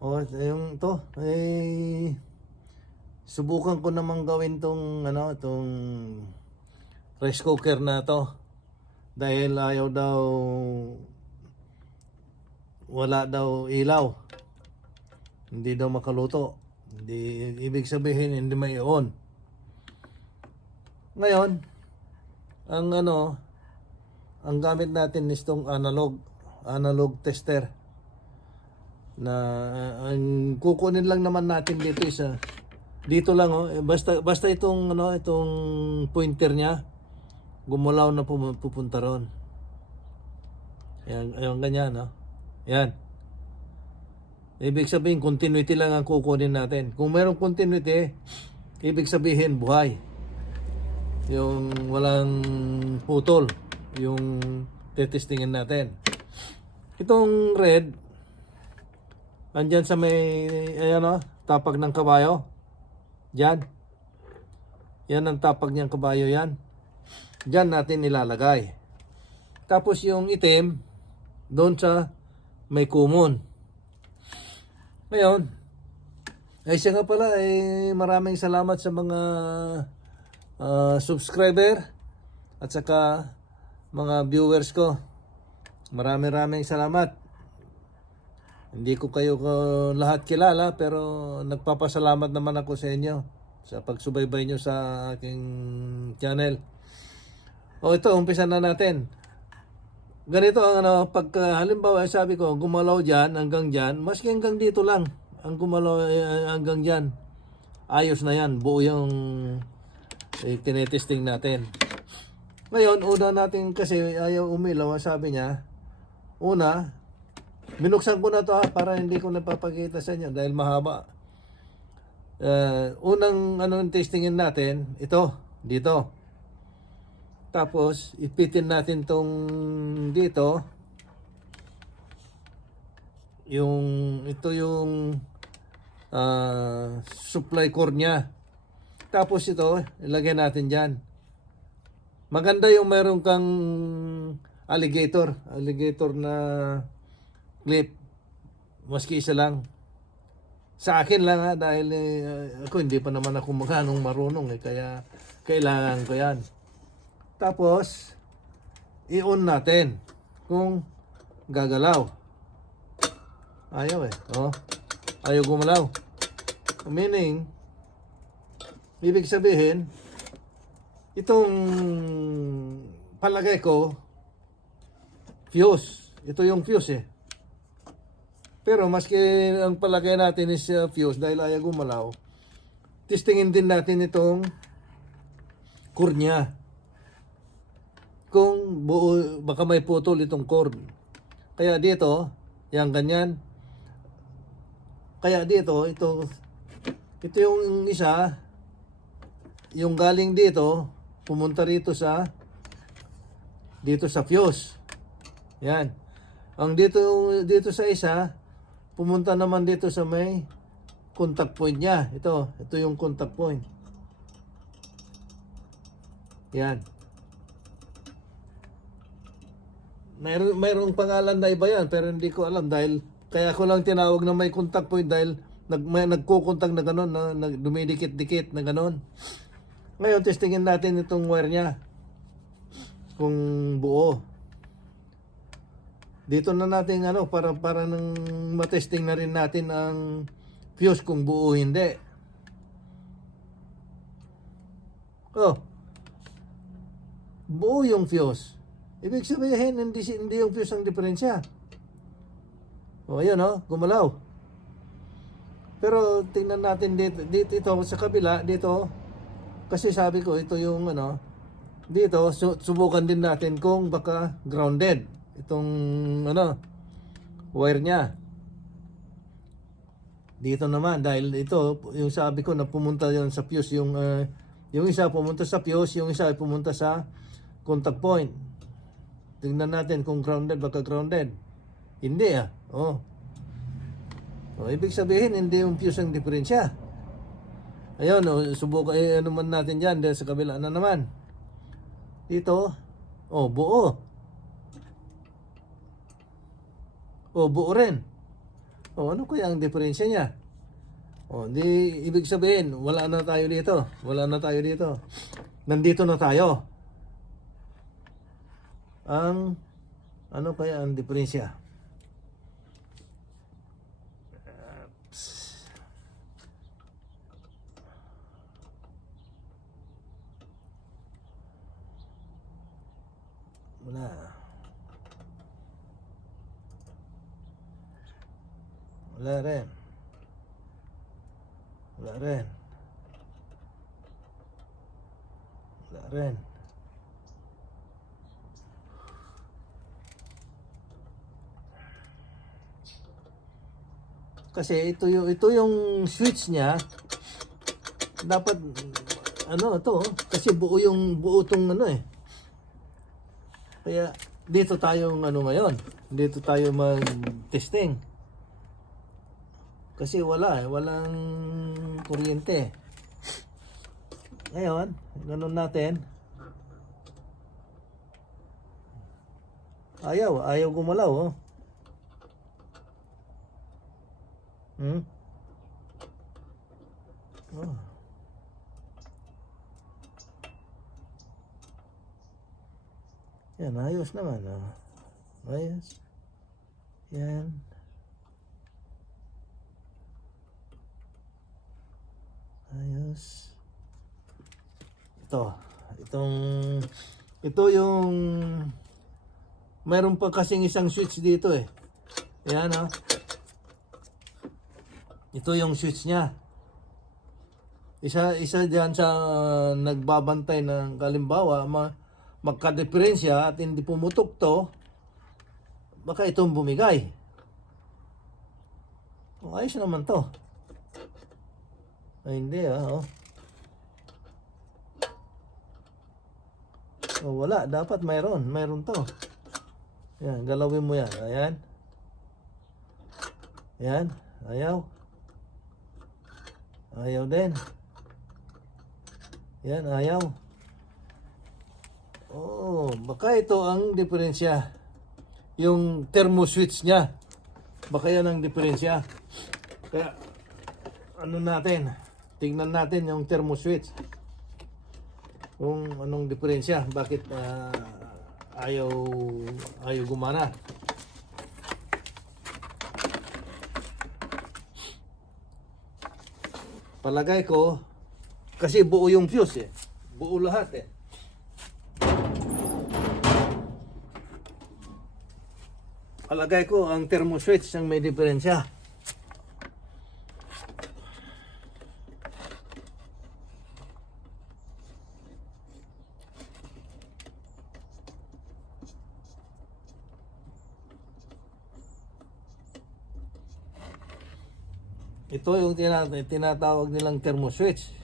Oh, yung to, subukan ko namang gawin tong tong rice cooker na to dahil ayaw daw, wala daw ilaw, hindi daw makaluto. Hindi ibig sabihin hindi may on. Ngayon, ang ang gamit natin is tong analog tester na ang kukunin lang naman natin dito isa dito lang basta itong pointer niya gumulaw na pupunta ron. Ayan ganyan yan. Ibig sabihin continuity lang ang kukunin natin. Kung mayroong continuity, ibig sabihin buhay, yung walang putol yung tetestingin natin. Itong red andyan sa may tapag ng kabayo. Diyan. Yan ang tapag niyang kabayo yan. Diyan natin nilalagay. Tapos yung itim doon sa may kumon. Ngayon, ay siya nga pala, maraming salamat sa mga subscriber at saka mga viewers ko. Maraming salamat. Hindi ko kayo lahat kilala pero nagpapasalamat naman ako sa inyo sa pagsubaybay nyo sa aking channel. O ito, umpisa na natin. Ganito ang pagka halimbawa sabi ko gumalaw dyan hanggang dyan, maski hanggang dito lang ang gumalaw hanggang dyan, ayos na yan, buo yung tinetesting natin. Ngayon, una natin kasi ayaw umilaw, sabi niya, una, binuksan ko na to para hindi ko napapakita sa inyo dahil mahaba. Unang testingin natin, ito, dito. Tapos, ipitin natin tong dito. Ito yung supply cord niya. Tapos ito, ilagay natin dyan. Maganda yung meron kang alligator na clip, maski isa lang. Sa akin lang dahil ako hindi pa naman ako maghanong marunong kaya kailangan ko yan. Tapos i-on natin kung gagalaw. Ayaw ayaw gumalaw. Meaning ibig sabihin itong palagay ko fuse. Ito yung fuse Pero maski ang palagay natin is fuse dahil ayaw gumalaw, testingin din natin itong cord niya. Kung buo, baka may putol itong cord. Kaya dito, yan ganyan. Kaya dito, ito yung isa, yung galing dito, pumunta dito sa fuse. Yan. Ang dito sa isa, pumunta naman dito sa may contact point niya. Ito yung contact point. Yan. Mayroong pangalan na iba yan pero hindi ko alam dahil kaya ko lang tinawag na may contact point dahil nagkukontak na gano'n, na dumidikit-dikit na gano'n. Ngayon, testingin natin itong wire niya kung buo. Dito na natin para nang matesting na rin natin ang fuse kung buo hindi. Buo yung fuse. Ibig sabihin hindi yung fuse ang diferensya. Ayun gumalaw. Pero tingnan natin dito ito sa kabila dito kasi sabi ko ito yung dito subukan din natin kung baka grounded itong wire niya. Dito naman dahil ito yung sabi ko na pumunta yon sa fuse, yung isa pumunta sa fuse, yung isa pumunta sa contact point. Tingnan natin kung grounded, baka grounded. Hindi ibig sabihin hindi yung fuse ang diferensya. Ayun subukan man natin diyan dahil sa kabila na naman. Dito buo. Buo rin. O, ano kaya ang diferensya niya? O, di ibig sabihin, wala na tayo dito. Wala na tayo dito. Nandito na tayo. Ano kaya ang diferensya? Wala. Wala rin. Wala rin. Wala rin. Kasi ito yung switch niya. Dapat kasi buo tong Kaya dito tayo ngayon. Dito tayo mag-testing. Kasi walang kuryente. Ngayon, ganun natin. Ayaw gumalaw, oh. Oh. Yan, ayos naman, oh. Ayos. Yan. Ayos. Ito yung mayroon pa kasing isang switch dito eh. Yan, oh. Ito yung switch niya. Isa diyan sa nagbabantay ng kalimbawa, magka-diferensya at hindi pumutok to, baka itong bumigay. Ayos naman to. Ay, hindi oh. Wala, dapat mayroon to. Yan, galawin mo yan. Ayan. Yan, ayaw din. Yan, ayaw. Baka ito ang diferensya. Yung thermo switch niya. Baka yan ang diferensya. Kaya, tingnan natin yung thermo switch. Kung anong diferensya. Bakit ayaw gumana. Palagay ko, kasi buo yung fuse eh. Buo lahat eh. Palagay ko, ang thermo switch ang may diferensya. Ito yung tinatawag nilang thermo switch.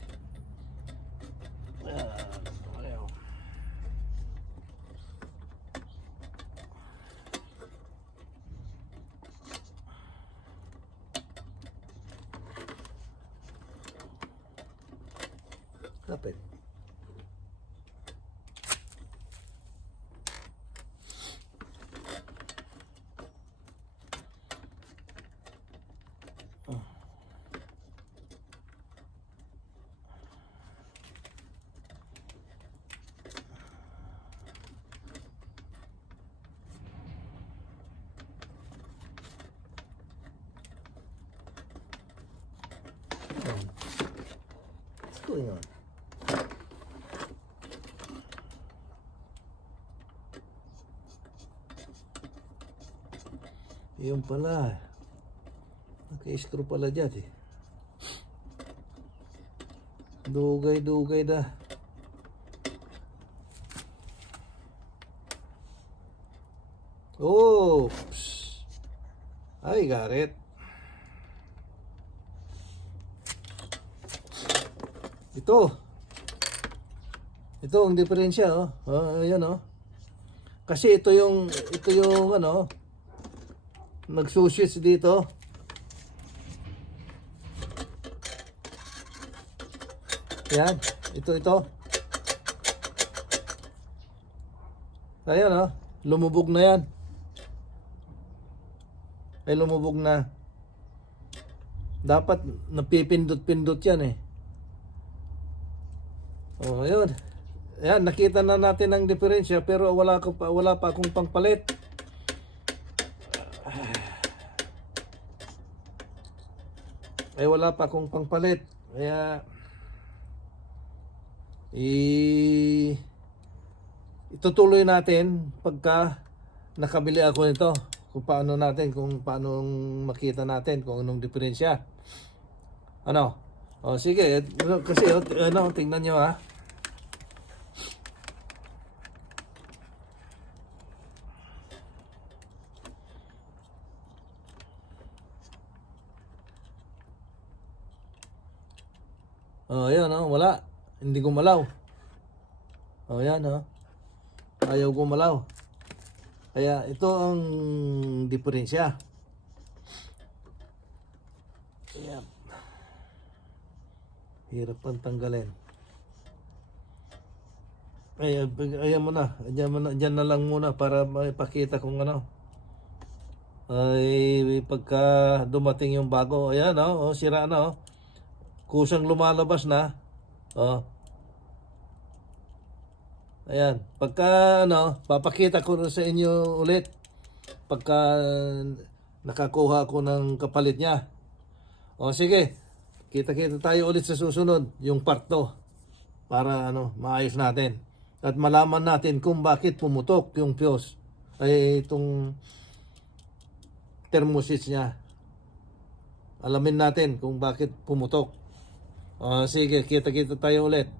Kapit. What's going on? Yung pala. Naka-screw pala dyan eh. Dugay dah. Oops. I got it. Ito ang diferensya, oh. Ayan, oh. Kasi ito yung nagsuswitch dito. Yan, ito. Ayan, oh. Lumubog na yan. Lumubog na. Dapat napipindot-pindot yan eh. Oh, ayun. Ayan, nakita na natin ang diferensya pero wala pa akong pangpalit. Wala pa akong pangpalit. Kaya itutuloy natin pagka nakabili ako nito. Kung paano makita natin kung anong diferensya. Ano? O sige, kasi tingnan nyo ha. Oh, ayan wala. Hindi gumalaw. Oh, ayan ayaw gumalaw. Kaya ito ang diferensya. Ayan. Hirap pang tanggalin. Ayan mo na. Diyan na lang muna para maipakita kung ano. Ay pagka dumating yung bago. Ayan sira na kusang lumalabas na. Ayan, pagka papakita ko sa inyo ulit pagka nakakuha ako ng kapalit niya. Sige. Kita-kita tayo ulit sa susunod, yung part 2 para maayos natin at malaman natin kung bakit pumutok yung fuse itong thermoswitch niya. Alamin natin kung bakit pumutok. Sige, kita-kita tayo ulit.